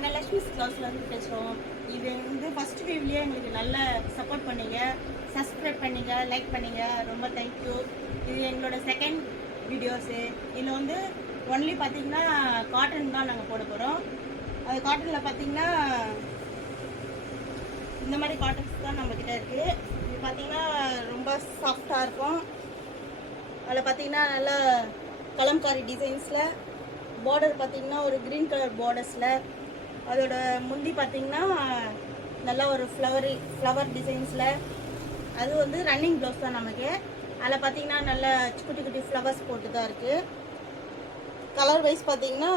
நாங்கள் லக்ஷ்மிஸ் கிளாஸ்லேருந்து பேசுகிறோம். இது வந்து ஃபஸ்ட் வீவ்லேயே எங்களுக்கு நல்ல சப்போர்ட் பண்ணீங்க, சப்ஸ்கிரைப் பண்ணீங்க, லைக் பண்ணீங்க, ரொம்ப தேங்க்யூ. இது எங்களோட செகண்ட் வீடியோஸு. இதில் வந்து ஒன்லி பார்த்திங்கன்னா காட்டன் தான் நாங்கள் போட போகிறோம். அது காட்டனில் பார்த்திங்கன்னா இந்த மாதிரி காட்டன்ஸ் தான் நம்மக்கிட்ட இருக்குது. இது பார்த்திங்கன்னா ரொம்ப சாஃப்டாக இருக்கும். அதில் பார்த்திங்கன்னா நல்லா கலம்காரி டிசைன்ஸில் பார்டர் பார்த்திங்கன்னா ஒரு க்ரீன் கலர் பார்டர்ஸில், அதோட முந்தி பார்த்திங்கன்னா நல்லா ஒரு ஃப்ளவர் டிசைன்ஸில். அது வந்து ரன்னிங் ப்ளவுஸ் தான் நமக்கு. அதில் பார்த்திங்கன்னா நல்லா குட்டி குட்டி ஃப்ளவர்ஸ் போட்டு தான் இருக்குது. கலர் வைஸ் பார்த்திங்கன்னா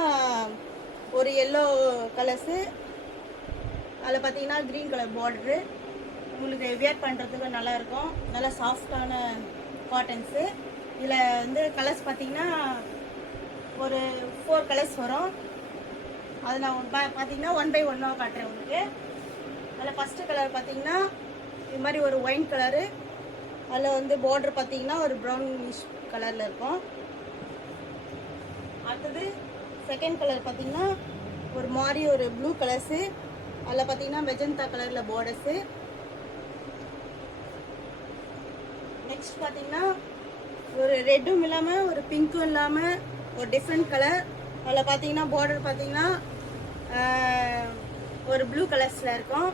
ஒரு எல்லோ கலர்ஸு, அதில் பார்த்திங்கன்னா க்ரீன் கலர் பார்டரு. உங்களுக்கு வியர் பண்ணுறதுக்கு நல்லாயிருக்கும். நல்லா சாஃப்டான காட்டன்ஸு. இதில் வந்து கலர்ஸ் பார்த்திங்கன்னா ஒரு 4 கலர்ஸ் வரும். அது நான் பார்த்தீங்கன்னா 1 பை 1 காட்டுறேன் உங்களுக்கு. அதில் ஃபஸ்ட்டு கலர் பார்த்தீங்கன்னா இது மாதிரி ஒரு ஒயின் கலரு. அதில் வந்து பார்டர் பார்த்தீங்கன்னா ஒரு ப்ரௌனிஷ் கலரில் இருக்கும். அடுத்தது செகண்ட் கலர் பார்த்தீங்கன்னா ஒரு மாதிரி ஒரு ப்ளூ கலர்ஸு. அதில் பார்த்தீங்கன்னா மெஜந்தா கலரில் பார்டர்ஸு. நெக்ஸ்ட் பார்த்தீங்கன்னா ஒரு ரெட்டும் இல்லாமல் ஒரு பிங்க்கும் இல்லாமல் ஒரு டிஃப்ரெண்ட் கலர். அதில் பார்த்தீங்கன்னா பார்டர் பார்த்தீங்கன்னா ஒரு ப்ளூ கலர்ஸில் இருக்கும்.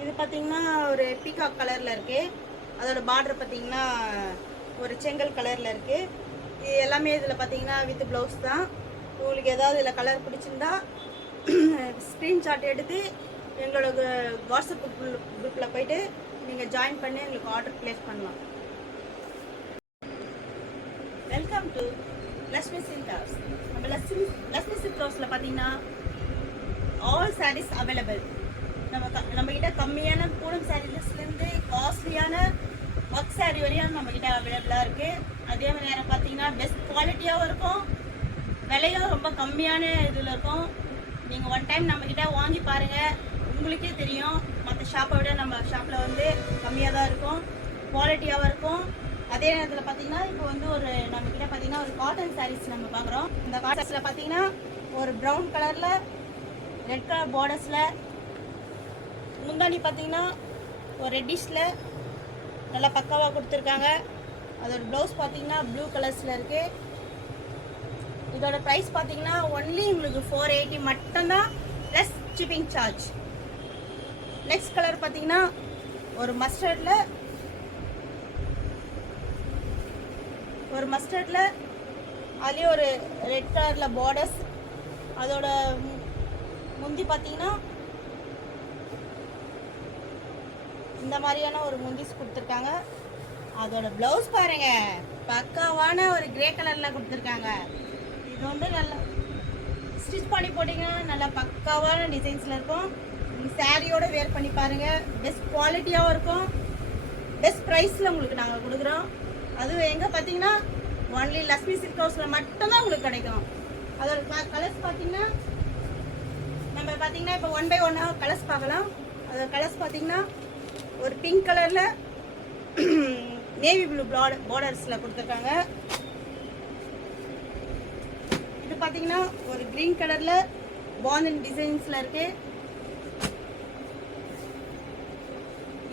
இது பார்த்தீங்கன்னா ஒரு பீகாக் கலரில் இருக்குது. அதோட பார்டர் பார்த்தீங்கன்னா ஒரு செங்கல் கலரில் இருக்குது. இது எல்லாமே இதில் பார்த்தீங்கன்னா வித் ப்ளவுஸ் தான். உங்களுக்கு ஏதாவது இதில் கலர் பிடிச்சிருந்தா ஸ்க்ரீன்ஷாட் எடுத்து எங்களோட வாட்ஸ்அப் குரூப்பில் போய்ட்டு நீங்கள் ஜாயின் பண்ணி எங்களுக்கு ஆர்டர் ப்ளேஸ் பண்ணலாம். Welcome to Lakshmi silk house. நம்ம லக்ஷ்மி சில்க் ஹவுஸில் பார்த்தீங்கன்னா ஆல் சாரீஸ் அவைலபிள். நம்மக்கிட்ட கம்மியான பூனம் சாரீஸ்லேருந்து காஸ்ட்லியான ஒர்க் சாரீ வரையும் நம்மக்கிட்ட அவைலபிளாக இருக்குது. அதே மாதிரி நேரம் பார்த்தீங்கன்னா பெஸ்ட் குவாலிட்டியாகவும் இருக்கும், விலையும் ரொம்ப கம்மியான இதில் இருக்கும். நீங்கள் ஒன் டைம் நம்மக்கிட்ட வாங்கி பாருங்கள், உங்களுக்கே தெரியும். மற்ற ஷாப்பை விட நம்ம ஷாப்பில் வந்து கம்மியாக தான் இருக்கும், குவாலிட்டியாகவும் இருக்கும். அதே நேரத்தில் பார்த்தீங்கன்னா இப்போ வந்து ஒரு நம்மக்கிட்ட பார்த்தீங்கன்னா ஒரு காட்டன் சாரீஸ் நம்ம பார்க்குறோம். இந்த காட்டன்ஸில் பார்த்தீங்கன்னா ஒரு ப்ரௌன் கலரில் ரெட் கலர் பார்டர்ஸில், முந்தாணி பார்த்தீங்கன்னா ஒரு ரெட்டிஷில் நல்லா பக்காவாக கொடுத்துருக்காங்க. அதோட ப்ளவுஸ் பார்த்தீங்கன்னா ப்ளூ கலர்ஸில் இருக்குது. இதோட ப்ரைஸ் பார்த்தீங்கன்னா ஒன்லி உங்களுக்கு 480 மட்டும்தான், plus shipping charge. Next colour பார்த்தீங்கன்னா ஒரு மஸ்டர்டில் அதுலேயே ஒரு ரெட் கலரில் பார்டர்ஸ். அதோட முந்தி பார்த்தீங்கன்னா இந்த மாதிரியான ஒரு முந்திஸ் கொடுத்துருக்காங்க. அதோட ப்ளவுஸ் பாருங்க, பக்காவான ஒரு கிரே கலரில் கொடுத்துருக்காங்க. இது வந்து நல்லா ஸ்டிச் பண்ணி போட்டிங்கன்னா நல்லா பக்காவான டிசைன்ஸில் இருக்கும். நீங்கள் சாரியோட வேர் பண்ணி பாருங்கள், பெஸ்ட் குவாலிட்டியாகவும் இருக்கும், பெஸ்ட் ப்ரைஸில் உங்களுக்கு நாங்கள் கொடுக்குறோம். அதுவும் எங்கே பார்த்தீங்கன்னா ஒன்லி லக்ஷ்மி சில்க் ஹவுஸில் மட்டும்தான் உங்களுக்கு கிடைக்கும். அதோட கலர்ஸ் பார்த்தீங்கன்னா நம்ம பார்த்தீங்கன்னா இப்போ 1 பை 1 கலர்ஸ் பார்க்கலாம். அதோட கலர்ஸ் பார்த்தீங்கன்னா ஒரு பிங்க் கலரில் நேவி ப்ளூ பார்டர்ஸில் கொடுத்துருக்காங்க. இது பார்த்தீங்கன்னா ஒரு க்ரீன் கலரில் பாந்தன் டிசைன்ஸில் இருக்குது.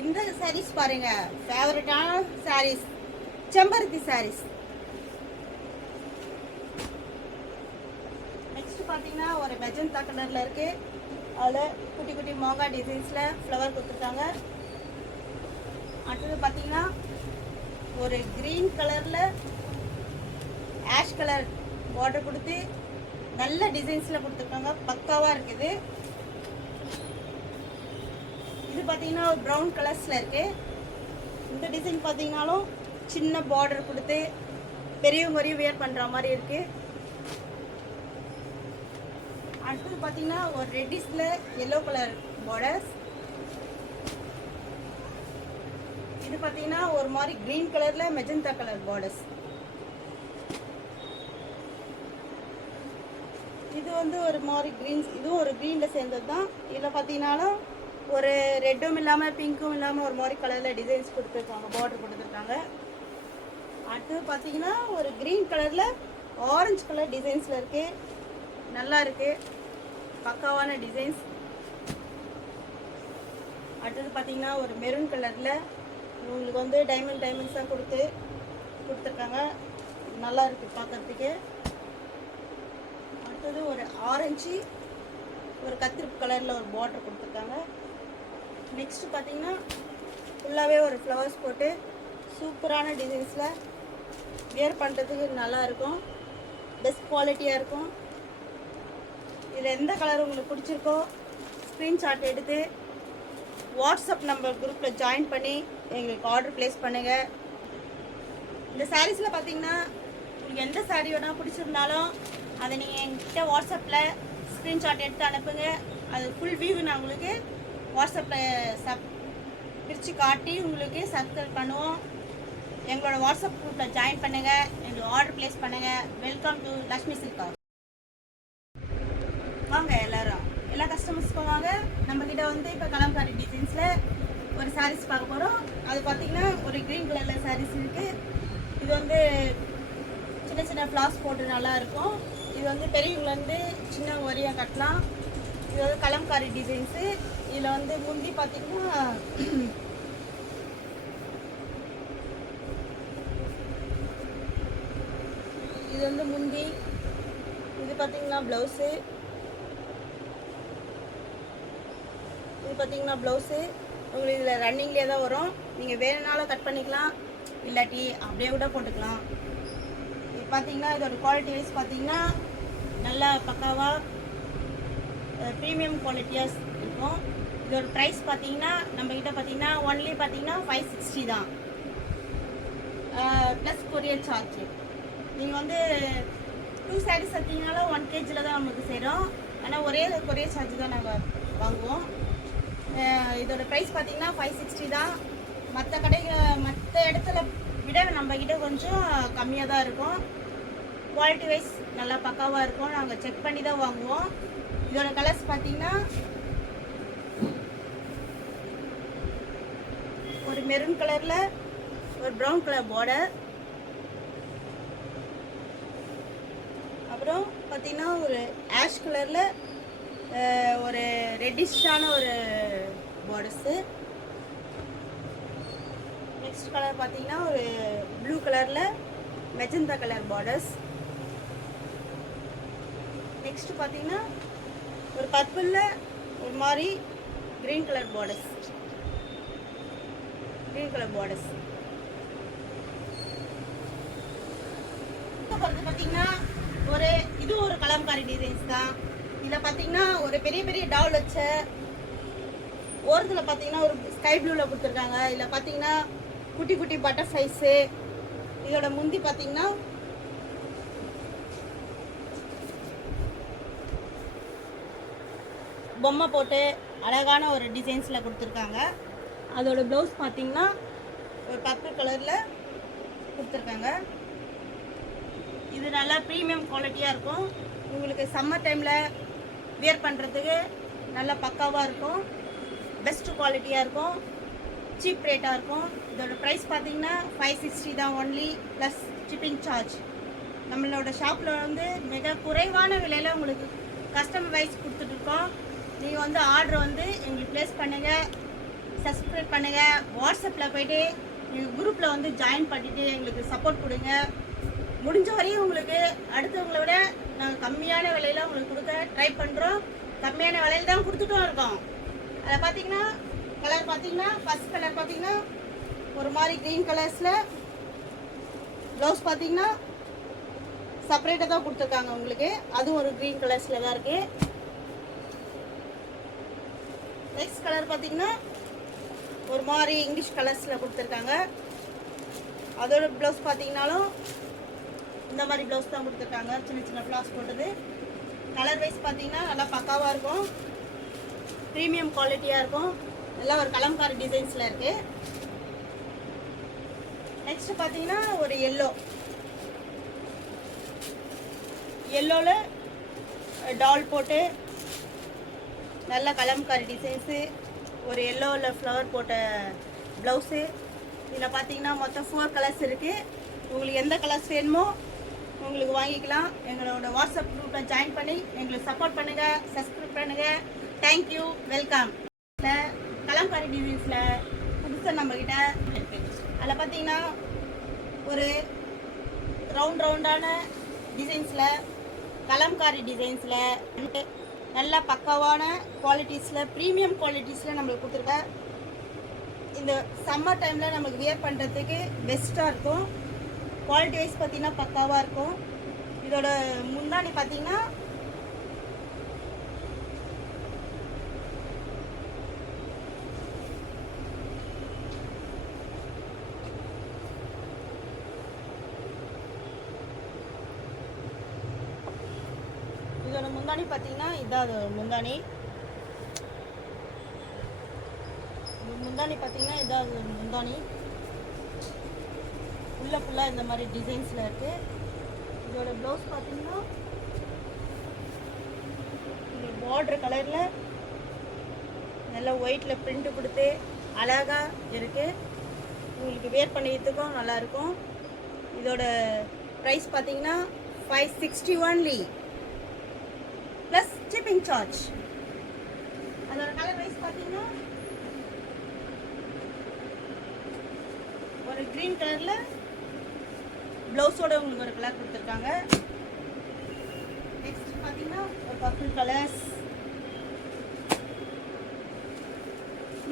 இந்த சாரீஸ் பாருங்க, ஃபேவரட்டான சாரீஸ் செம்பருத்தி சாரீஸ். நெக்ஸ்ட் பார்த்தீங்கன்னா ஒரு மெஜந்தா கலரில் இருக்குது. அதில் குட்டி குட்டி மோங்கா டிசைன்ஸில் ஃப்ளவர் கொடுத்துருக்காங்க. அடுத்தது பார்த்தீங்கன்னா ஒரு க்ரீன் கலரில் ஆஷ் கலர் பார்டர் கொடுத்து நல்ல டிசைன்ஸில் கொடுத்துருக்காங்க, பக்காவாக இருக்குது. இது பார்த்தீங்கன்னா ஒரு ப்ரௌன் கலர்ஸில் இருக்குது. இந்த டிசைன் பார்த்தீங்கன்னாலும் சின்ன பார்டர் கொடுத்து பெரியவங்க வியர் பண்ணுற மாதிரி இருக்குது. அடுத்தது பார்த்தீங்கன்னா ஒரு ரெட்டிஷில் எல்லோ கலர் பார்டர்ஸ். இது பார்த்தீங்கன்னா ஒரு மாதிரி க்ரீன் கலரில் மெஜந்தா கலர் பார்டர்ஸ். இது வந்து ஒரு மாதிரி க்ரீன்ஸ், இதுவும் ஒரு க்ரீனில் சேர்ந்தது தான். இதில் பார்த்தீங்கன்னாலும் ஒரு ரெட்டும் இல்லாமல் பிங்க்கும் இல்லாமல் ஒரு மாதிரி கலரில் டிசைன்ஸ் கொடுத்துருக்காங்க, பார்டர் கொடுத்துருக்காங்க. அடுத்தது பார்த்தீங்கன்னா ஒரு க்ரீன் கலரில் ஆரஞ்சு கலர் டிசைன்ஸில் இருக்குது. நல்லா இருக்குது, பக்காவான டிசைன்ஸ். அடுத்தது பார்த்தீங்கன்னா ஒரு மெரூன் கலரில் உங்களுக்கு வந்து டைமண்ட்ஸாக கொடுத்துருக்காங்க. நல்லா இருக்குது பார்க்குறதுக்கு. அடுத்தது ஒரு ஆரஞ்சு ஒரு கத்திரிப்பு கலரில் ஒரு பார்டர் கொடுத்துருக்காங்க. நெக்ஸ்ட்டு பார்த்தீங்கன்னா ஃபுல்லாகவே ஒரு ஃப்ளவர்ஸ் போட்டு சூப்பரான டிசைன்ஸில் வேர் பண்ணுறதுக்கு நல்லாயிருக்கும், பெஸ்ட் குவாலிட்டியாக இருக்கும். இதில் எந்த கலர் உங்களுக்கு பிடிச்சிருக்கோ ஸ்க்ரீன்ஷாட் எடுத்து வாட்ஸ்அப் நம்பர் குரூப்பில் ஜாயின் பண்ணி எங்களுக்கு ஆர்டர் ப்ளேஸ் பண்ணுங்கள். இந்த சாரீஸில் பார்த்தீங்கன்னா உங்களுக்கு எந்த சாரீ வேணால் பிடிச்சிருந்தாலும் அதை நீங்கள் எங்ககிட்ட வாட்ஸ்அப்பில் ஸ்க்ரீன்ஷாட் எடுத்து அனுப்புங்க. அது ஃபுல் வியூ நான் உங்களுக்கு வாட்ஸ்அப்பில் பிரித்து காட்டி உங்களுக்கு சப்ஸ்கிரைப் பண்ணுவோம். எங்களோட வாட்ஸ்அப் குரூப்பில் ஜாயின் பண்ணுங்கள், எங்களுக்கு ஆர்டர் ப்ளேஸ் பண்ணுங்கள். Welcome to Lakshmi silk house. வாங்க எல்லா கஸ்டமர்ஸ்க்கும் வாங்க. நம்மக்கிட்ட வந்து இப்போ கலம்காரி டிசைன்ஸில் ஒரு சாரீஸ் பார்க்க போகிறோம். அது பார்த்திங்கன்னா ஒரு க்ரீன் கலரில் சாரீஸ் இருக்குது. இது வந்து சின்ன சின்ன ஃப்ளாஸ் போட்டு நல்லாயிருக்கும். இது வந்து பெரியவங்கலேருந்து சின்னவங்க வரையும் கட்டலாம். இது வந்து கலம்காரி டிசைன்ஸு. இதில் வந்து முந்தி பார்த்திங்கன்னா இது வந்து முந்தி, இது பார்த்திங்கன்னா ப்ளவுஸு, இது பார்த்திங்கன்னா ப்ளவுஸு. உங்களுக்கு இதில் ரன்னிங்லேயே தான் வரும். நீங்கள் வேணுனாலும் கட் பண்ணிக்கலாம், இல்லாட்டி அப்படியே கூட போட்டுக்கலாம். இது பார்த்திங்கன்னா இதோட குவாலிட்டி வைஸ் பார்த்திங்கன்னா நல்லா பக்காவாக ப்ரீமியம் குவாலிட்டியாக இருக்கும். இதோட ப்ரைஸ் பார்த்திங்கன்னா நம்மக்கிட்ட பார்த்திங்கன்னா ஒன்லி பார்த்திங்கன்னா 560 தான், ப்ளஸ் கொரியர் சார்ஜ். நீங்கள் வந்து 2 சாரீஸ் எடுத்தீங்கனாலும் 1 kgல தான் நமக்கு சேரும். ஆனால் ஒரே கொரியர் சார்ஜ் தான் நாங்கள் வாங்குவோம். இதோட ப்ரைஸ் பார்த்திங்கன்னா 560 தான். மற்ற இடத்துல விட நம்மக்கிட்ட கொஞ்சம் கம்மியாக தான் இருக்கும். குவாலிட்டி வைஸ் நல்லா பக்காவாக இருக்கும். நாங்கள் செக் பண்ணி தான் வாங்குவோம். இதோட கலர்ஸ் பார்த்திங்கன்னா ஒரு மெரூன் கலரில் ஒரு ப்ரௌன் கலர் பார்டர், அப்புறம் பார்த்திங்கன்னா ஒரு ஆஷ் கலரில் ஒரு ரெட்டிஷான ஒரு பார்டர்ஸு. நெக்ஸ்ட் கலர் பார்த்திங்கன்னா ஒரு ப்ளூ கலரில் மெஜந்தா கலர் பார்டர்ஸ். நெக்ஸ்ட் பார்த்திங்கன்னா ஒரு பர்பிளில் ஒரு மாதிரி க்ரீன் கலர் பார்டர்ஸ். பார்த்தீங்கன்னா இது ஒரு கலம்காரி டிசைன்ஸ் தான். இதில் பார்த்தீங்கன்னா ஒரு பெரிய பெரிய டால் வச்ச ஓரத்தில் பார்த்தீங்கன்னா ஒரு ஸ்கை ப்ளூவில் கொடுத்துருக்காங்க. இதில் பார்த்தீங்கன்னா குட்டி குட்டி பட்டர்ஃப்ளைஸு. இதோட முந்தி பார்த்தீங்கன்னா பொம்மை போட்டு அழகான ஒரு டிசைன்ஸில் கொடுத்துருக்காங்க. அதோட ப்ளவுஸ் பார்த்தீங்கன்னா ஒரு பர்பிள் கலரில் கொடுத்துருக்காங்க. இது நல்லா ப்ரீமியம் குவாலிட்டியாக இருக்கும். உங்களுக்கு சம்மர் டைமில் வியர் பண்ணுறதுக்கு நல்லா பக்காவாக இருக்கும், பெஸ்ட்டு குவாலிட்டியாக இருக்கும், சீப் ரேட்டாக இருக்கும். இதோட ப்ரைஸ் பார்த்தீங்கன்னா 560 தான் ஒன்லி, ப்ளஸ் ஷிப்பிங் சார்ஜ். நம்மளோட ஷாப்பில் வந்து மிக குறைவான விலையில் உங்களுக்கு கஸ்டமர் வைஸ் கொடுத்துட்ருக்கோம். நீங்கள் வந்து ஆர்டர் வந்து எங்களுக்கு ப்ளேஸ் பண்ணுங்கள், சப்ஸ்கிரைப் பண்ணுங்கள். வாட்ஸ்அப்பில் போய்ட்டு எங்கள் குரூப்பில் வந்து ஜாயின் பண்ணிவிட்டு எங்களுக்கு சப்போர்ட் கொடுங்க. முடிஞ்ச வரையும் உங்களுக்கு அடுத்தவங்களை விட நாங்கள் கம்மியான விலையில் உங்களுக்கு கொடுக்க ட்ரை பண்ணுறோம். கம்மியான விலையில் தான் கொடுத்துட்டும் இருக்கோம். அதில் பார்த்தீங்கன்னா கலர் பார்த்தீங்கன்னா ஃபர்ஸ்ட் கலர் பார்த்தீங்கன்னா ஒரு மாதிரி க்ரீன் கலர்ஸில் ப்ளவுஸ் பார்த்தீங்கன்னா செப்பரேட்டாக தான் கொடுத்துருக்காங்க உங்களுக்கு. அதுவும் ஒரு க்ரீன் கலர்ஸில் தான் இருக்குது. நெக்ஸ்ட் கலர் பார்த்தீங்கன்னா ஒரு மாதிரி இங்கிலீஷ் கலர்ஸில் கொடுத்துருக்காங்க. அதோட ப்ளவுஸ் பார்த்தீங்கன்னாலும் இந்த மாதிரி ப்ளவுஸ் தான் கொடுத்துருக்காங்க, சின்ன சின்ன ஃப்ளாஸ் போட்டது. கலர் வைஸ் பார்த்தீங்கன்னா நல்லா பக்காவாக இருக்கும், ப்ரீமியம் குவாலிட்டியாக இருக்கும். எல்லாம் ஒரு கலம்காரி டிசைன்ஸில் இருக்குது. நெக்ஸ்ட் பார்த்தீங்கன்னா ஒரு எல்லோவில் டால் போட்டு நல்ல கலம்காரி டிசைன்ஸு, ஒரு எல்லோவில் ஃப்ளவர் போட்ட ப்ளவுஸு. இதில் பார்த்தீங்கன்னா மொத்தம் 4 கலர்ஸ் இருக்குது. உங்களுக்கு எந்த கலர்ஸ் வேணுமோ உங்களுக்கு வாங்கிக்கலாம். எங்களோட வாட்ஸ்அப் குரூப்பில் ஜாயின் பண்ணி எங்களுக்கு சப்போர்ட் பண்ணுங்கள், சப்ஸ்கிரைப் பண்ணுங்கள். Thank you, welcome. கலம்காரி டிசைன்ஸில் புதுசாக நம்மக்கிட்ட அதில் பார்த்தீங்கன்னா ஒரு ரவுண்டான டிசைன்ஸில், கலம்காரி டிசைன்ஸில் நல்ல பக்காவான குவாலிட்டிஸில், ப்ரீமியம் குவாலிட்டிஸில் நம்மளுக்கு கொடுத்துருக்க. இந்த சம்மர் டைமில் நமக்கு வியர் பண்ணுறதுக்கு பெஸ்ட்டாக இருக்கும். குவாலிட்டி வைஸ் பார்த்தீங்கன்னா பக்காவாக இருக்கும். இதோட முந்தானி பார்த்தீங்கன்னா இதான் அது முந்தானி. பார்த்தீங்கன்னா இதான் அது முந்தானி. உள்ள ஃபுல்லாக இந்த மாதிரி டிசைன்ஸில் இருக்குது. இதோட ப்ளவுஸ் பார்த்தீங்கன்னா உங்களுக்கு பார்டர் கலரில் நல்லா ஒயிட்டில் பிரிண்ட்டு கொடுத்து அழகாக இருக்குது. உங்களுக்கு வேர் பண்ணிக்கிறதுக்கும் நல்லாயிருக்கும். இதோட ப்ரைஸ் பார்த்தீங்கன்னா 560 ஒன்லி ப்ளஸ் ஷிப்பிங் சார்ஜ். அதோட கலர் வைஸ் பார்த்தீங்கன்னா ஒரு க்ரீன் கலரில் ப்ளவுஸோட உங்களுக்கு ஒரு கலர் கொடுத்துருக்காங்க. நெக்ஸ்ட் பார்த்தீங்கன்னா ஒரு பர்பிள் கலர்ஸ்.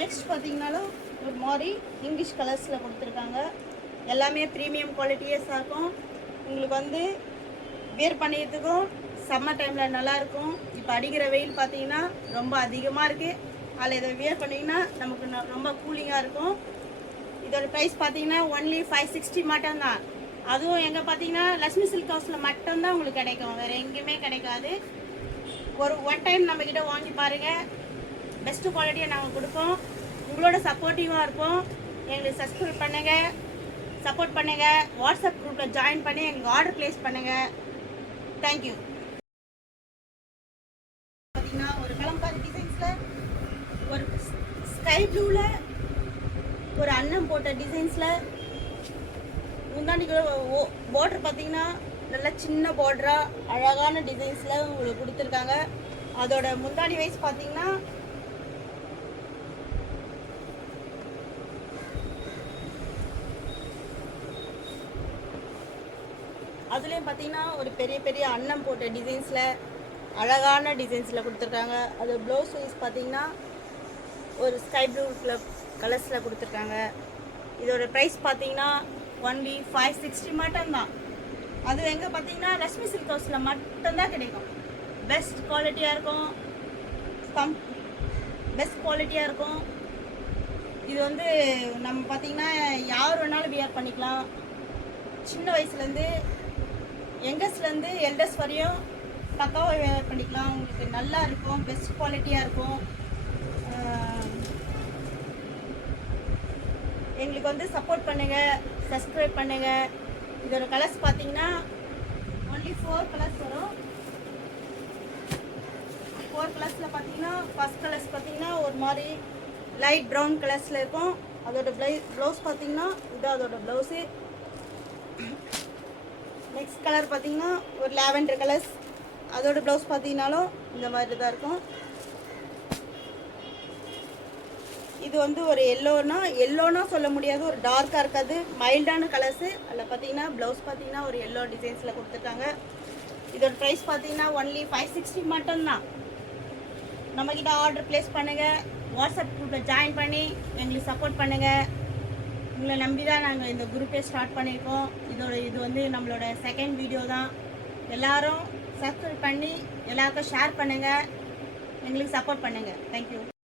நெக்ஸ்ட் பார்த்தீங்கன்னாலும் ஒரு மாதிரி இங்கிலீஷ் கலர்ஸில் கொடுத்துருக்காங்க. எல்லாமே ப்ரீமியம் குவாலிட்டியஸாக இருக்கும். உங்களுக்கு வந்து வேர் பண்ணிக்கிறதுக்கும் சம்மர் டைமில் நல்லாயிருக்கும். இப்போ அடிக்கிற வெயில் பார்த்தீங்கன்னா ரொம்ப அதிகமாக இருக்குது. அதில் இதை வேர் பண்ணிங்கன்னா நமக்கு ரொம்ப கூலிங்காக இருக்கும். இதோட ப்ரைஸ் பார்த்தீங்கன்னா ஒன்லி 560 மட்டும்தான். அதுவும் எங்கே பார்த்தீங்கன்னா லக்ஷ்மி சில்க் ஹவுஸில் மட்டும்தான் உங்களுக்கு கிடைக்கும், வேறு எங்கேயுமே கிடைக்காது. ஒன் டைம் நம்மக்கிட்ட வாங்கி பாருங்கள். பெஸ்ட்டு குவாலிட்டியை நாங்கள் கொடுப்போம். உங்களோட சப்போர்ட்டிவாக இருப்போம். எங்களுக்கு சப்ஸ்கிரைப் பண்ணுங்கள், சப்போர்ட் பண்ணுங்கள். வாட்ஸ்அப் குரூப்பில் ஜாயின் பண்ணி எங்களுக்கு ஆர்டர் ப்ளேஸ் பண்ணுங்கள். தேங்க்யூ. பார்த்தீங்கன்னா ஒரு கலம்காரி டிசைன்ஸில் ஒரு ஸ்கை ப்ளூவில் ஒரு அன்னம் போட்ட டிசைன்ஸில் முந்தாண்டி பார்டர் பார்த்தீங்கன்னா நல்லா சின்ன பார்டராக அழகான டிசைன்ஸில் உங்களுக்கு கொடுத்துருக்காங்க. அதோட முந்தாண்டி வைஸ் பார்த்தீங்கன்னா அதுலேயும் பார்த்தீங்கன்னா ஒரு பெரிய பெரிய அன்னம் போட்ட டிசைன்ஸில் அழகான டிசைன்ஸில் கொடுத்துருக்காங்க. அது ப்ளவுஸ் வைஸ் பார்த்தீங்கன்னா ஒரு ஸ்கை ப்ளூ கலர்ஸில் கொடுத்துருக்காங்க. இதோட ப்ரைஸ் பார்த்தீங்கன்னா ஒன்லி 560 மட்டும்தான். அது எங்கே பார்த்தீங்கன்னா லக்ஷ்மி சில்க் ஹவுஸில் மட்டும்தான் கிடைக்கும். பெஸ்ட் குவாலிட்டியாக இருக்கும். பெஸ்ட் குவாலிட்டியாக இருக்கும். இது வந்து நம்ம பார்த்தீங்கன்னா யார் வேணாலும் வியர் பண்ணிக்கலாம். சின்ன வயசுலேருந்து யங்கஸ்ட்லேருந்து எல்டர்ஸ் வரையும் பக்காவாக வியர் பண்ணிக்கலாம். உங்களுக்கு நல்லா இருக்கும். பெஸ்ட் குவாலிட்டியாக இருக்கும். எங்களுக்கு வந்து சப்போர்ட் பண்ணுங்கள், சப்ஸ்கிரைப் பண்ணுங்கள். இதோட கலர்ஸ் பார்த்தீங்கன்னா ஒன்லி 4 கலர்ஸ் வரும். 4 கலர்ஸில் பார்த்தீங்கன்னா ஃபர்ஸ்ட் கலர்ஸ் பார்த்தீங்கன்னா ஒரு மாதிரி லைட் ப்ரௌன் கலர்ஸில் இருக்கும். அதோட ப்ளவுஸ் பார்த்தீங்கன்னா இதுதான் அதோட ப்ளவுஸு. நெக்ஸ்ட் கலர் பார்த்தீங்கன்னா ஒரு லாவெண்டர் கலர்ஸ். அதோட ப்ளவுஸ் பார்த்தீங்கன்னாலும் இந்த மாதிரி தான் இருக்கும். இது வந்து ஒரு எல்லோனா சொல்ல முடியாது, ஒரு டார்க்காக இருக்காது, மைல்டான கலர்ஸு. அதில் பார்த்தீங்கன்னா ப்ளவுஸ் பார்த்தீங்கன்னா ஒரு எல்லோ டிசைன்ஸில் கொடுத்துருக்காங்க. இதோட ப்ரைஸ் பார்த்தீங்கன்னா ஒன்லி 560 மட்டும்தான். நம்மக்கிட்ட ஆர்டர் ப்ளேஸ் பண்ணுங்கள். வாட்ஸ்அப் குரூப்பில் ஜாயின் பண்ணி எங்களுக்கு சப்போர்ட் பண்ணுங்கள். உங்களை நம்பி தான் நாங்கள் இந்த குரூப்பே ஸ்டார்ட் பண்ணியிருக்கோம். இது வந்து நம்மளோட செகண்ட் வீடியோ தான். எல்லோரும் சப்ஸ்கிரைப் பண்ணி எல்லாருக்கும் ஷேர் பண்ணுங்கள். எங்களுக்கு சப்போர்ட் பண்ணுங்கள். தேங்க்யூ.